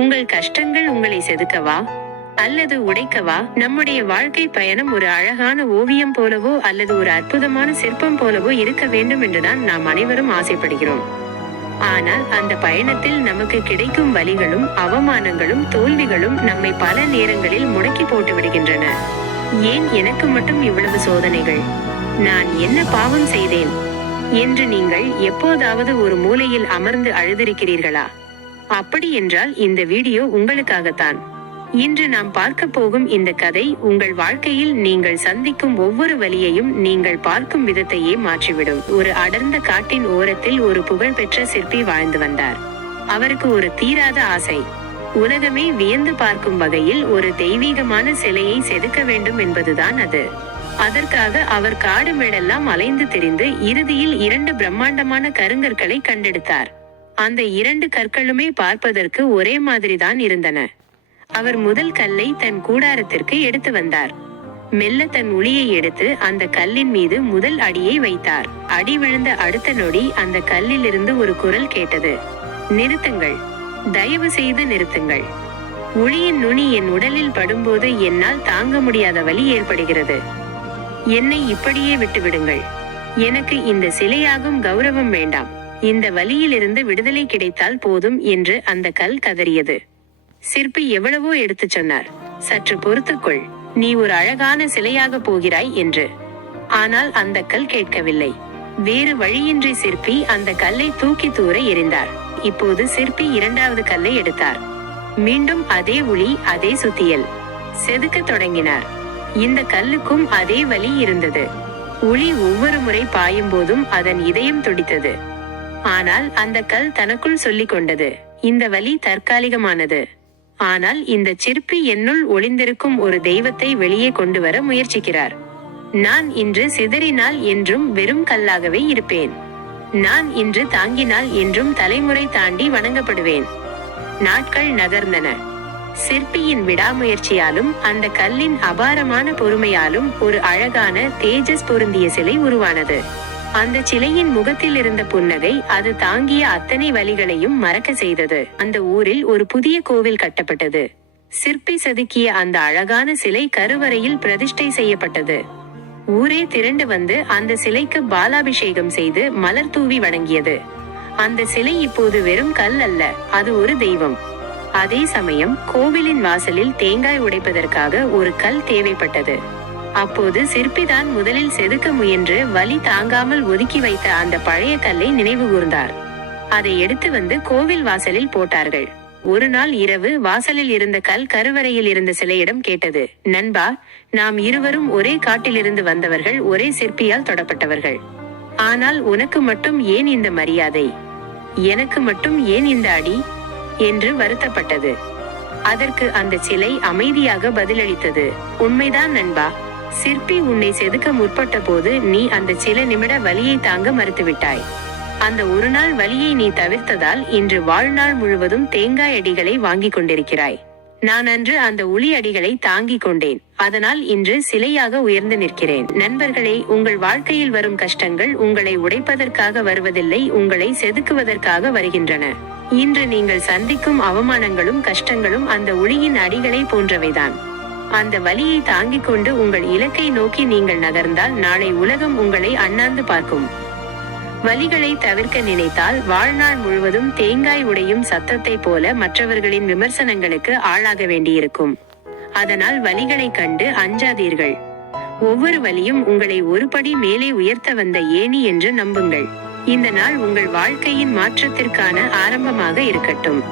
உங்கள் கஷ்டங்கள் உங்களை செதுக்கவா அல்லது உடைக்கவா? நம்முடைய வாழ்க்கை பயணம் ஒரு அழகான ஓவியம் போலவோ அல்லது ஒரு அற்புதமான சிற்பம் போலவோ இருக்க வேண்டும் என்றுதான் நாம் அனைவரும் ஆசைப்படுகிறோம். ஆனால் அந்த பயணத்தில் நமக்கு கிடைக்கும் வலிகளும் அவமானங்களும் தோல்விகளும் நம்மை பல நேரங்களில் முடக்கி போட்டு விடுகின்றன. ஏன் எனக்கு மட்டும் இவ்வளவு சோதனைகள்? நான் என்ன பாவம் செய்தேன் என்று நீங்கள் எப்போதாவது ஒரு மூலையில் அமர்ந்து அழுதிருக்கிறீர்களா? அப்படி என்றால் இந்த வீடியோ உங்களுக்காகத்தான். இன்று நாம் பார்க்க போகும் இந்த கதை உங்கள் வாழ்க்கையில் நீங்கள் சந்திக்கும் ஒவ்வொரு வலியையும் நீங்கள் பார்க்கும் விதத்தையே மாற்றிவிடும். ஒரு அடர்ந்த காட்டின் ஓரத்தில் ஒரு புகழ்பெற்ற சிற்பி வாழ்ந்து வந்தார். அவருக்கு ஒரு தீராத ஆசை. உலகமே வியந்து பார்க்கும் வகையில் ஒரு தெய்வீகமான சிலையை செதுக்க வேண்டும் என்பதுதான் அது. அதற்காக அவர் காடு மேடெல்லாம் அலைந்து திரிந்து இறுதியில் 2 பிரம்மாண்டமான கருங்கற்களை கண்டெடுத்தார். அந்த 2 கற்களுமே பார்ப்பதற்கு ஒரே மாதிரிதான் இருந்தன. அவர் முதல் கல்லை தன் கூடாரத்திற்கு எடுத்து வந்தார். மெல்ல தன் உளியை எடுத்து அந்த கல்லின் மீது முதல் அடியை வைத்தார். அடி விழுந்த அடுத்த நொடி அந்த கல்லிலிருந்து ஒரு குரல் கேட்டது. நிறுத்துங்கள், தயவு செய்து நிறுத்துங்கள். உளியின் நுனி என் உடலில் படும்போது என்னால் தாங்க முடியாத வலி ஏற்படுகிறது. என்னை இப்படியே விட்டுவிடுங்கள். எனக்கு இந்த சிலையாகும் கௌரவம் வேண்டாம். இந்த வலியிலிருந்து விடுதலை கிடைத்தால் போதும் என்று அந்த கல் கதறியது. சிற்பி எவ்வளவோ எடுத்து சொன்னார். சற்று பொறுத்துக்கொள், நீ ஒரு அழகான சிலையாக போகிறாய் என்று. ஆனால் அந்த கல் கேட்கவில்லை. வேறு வழியின்றி சிற்பி அந்த கல்லை தூக்கி தூர எறிந்தார். இப்போது சிற்பி 2வது கல்லை எடுத்தார். மீண்டும் அதே உளி, அதே சுத்தியல். செதுக்க தொடங்கினார். இந்த கல்லுக்கும் அதே வலி இருந்தது. உளி ஒவ்வொரு முறை பாயும் போதும் அதன் இதயம் துடித்தது. ஆனால் அந்த கல் தனக்குள் சொல்லிக் கொண்டது, இந்த வலி தற்காலிகமானது. ஆனால் இந்த சிற்பி என்னுள் ஒளிந்திருக்கும் ஒரு தெய்வத்தை வெளியே கொண்டு வர முயற்சிக்கிறார். நான் இன்று சிதறினால் என்றும் வெறும் கல்லாகவே இருப்பேன். நான் இன்று தாங்கினால் என்றும் தலைமுறை தாண்டி வணங்கப்படுவேன். நாட்கள் நகர்ந்தன. சிற்பியின் விடாமுயற்சியாலும் அந்த கல்லின் அபாரமான பொறுமையாலும் ஒரு அழகான தேஜஸ் பொருந்திய சிலை உருவானது. அந்த சிலையின் முகத்தில் இருந்த புன்னகை அது தாங்கிய அத்தனை வலிகளையும் மறக்க செய்தது. அந்த ஊரில் ஒரு புதிய கோவில் கட்டப்பட்டது. சிற்பி செதுக்கிய அந்த அழகான சிலை கருவறையில் பிரதிஷ்டை செய்யப்பட்டது. ஊரே திரண்டு வந்து அந்த சிலைக்கு பாலாபிஷேகம் செய்து மலர் தூவி வணங்கியது. அந்த சிலை இப்போது வெறும் கல் அல்ல, அது ஒரு தெய்வம். அதே சமயம் கோவிலின் வாசலில் தேங்காய் உடைப்பதற்காக ஒரு கல் தேவைப்பட்டது. அப்போது சிற்பிதான் முதலில் செதுக்க முயன்று வலி தாங்காமல் ஒதுக்கி வைத்த அந்த பழைய கல்லை நினைவு கூர்ந்தார். அதை எடுத்து வந்து கோவில் வாசலில் போட்டார்கள். ஒரு நாள் இரவு வாசலில் இருந்த கல் கருவறையில் இருந்த சிலையிடம் கேட்டது, நண்பா, நாம் இருவரும் ஒரே காட்டிலிருந்து வந்தவர்கள், ஒரே சிற்பியால் தொடப்பட்டவர்கள். ஆனால் உனக்கு மட்டும் ஏன் இந்த மரியாதை? எனக்கு மட்டும் ஏன் இந்த அடி என்று வருத்தப்பட்டது. அதற்கு அந்த சிலை அமைதியாக பதிலளித்தது, உண்மைதான் நண்பா. சிற்பி உன்னை செதுக்க முற்பட்ட போது நீ அந்த சில நிமிட வலியை தாங்க மறுத்துவிட்டாய். அந்த ஒரு நாள் வலியை நீ தவிர்த்ததால் இன்று வாழ்நாள் முழுவதும் தேங்காய் அடிகளை வாங்கி கொண்டிருக்கிறாய். நான் அன்று அந்த உளி அடிகளை தாங்கிக் கொண்டேன். அதனால் இன்று சிலையாக உயர்ந்து நிற்கிறேன். நண்பர்களே, உங்கள் வாழ்க்கையில் வரும் கஷ்டங்கள் உங்களை உடைப்பதற்காக வருவதில்லை, உங்களை செதுக்குவதற்காக வருகின்றன. இன்று நீங்கள் சந்திக்கும் அவமானங்களும் கஷ்டங்களும் அந்த உளியின் அடிகளை போன்றவைதான். அந்த வலியை தாங்கிக் கொண்டு உங்கள் இலக்கை நோக்கி நீங்கள் நகர்ந்தால் நாளை உலகம் உங்களை அண்ணாந்து பார்க்கும். வலிகளை தவிர்க்க நினைத்தால் வாழ்நாள் முழுவதும் தேங்காய் உடையும் சத்தத்தை போல மற்றவர்களின் விமர்சனங்களுக்கு ஆளாக வேண்டியிருக்கும். அதனால் வலிகளை கண்டு அஞ்சாதீர்கள். ஒவ்வொரு வலியும் உங்களை ஒரு படி மேலே உயர்த்த வந்த ஏணி என்று நம்புங்கள். இந்த நாள் உங்கள் வாழ்க்கையின் மாற்றத்திற்கான ஆரம்பமாக இருக்கட்டும்.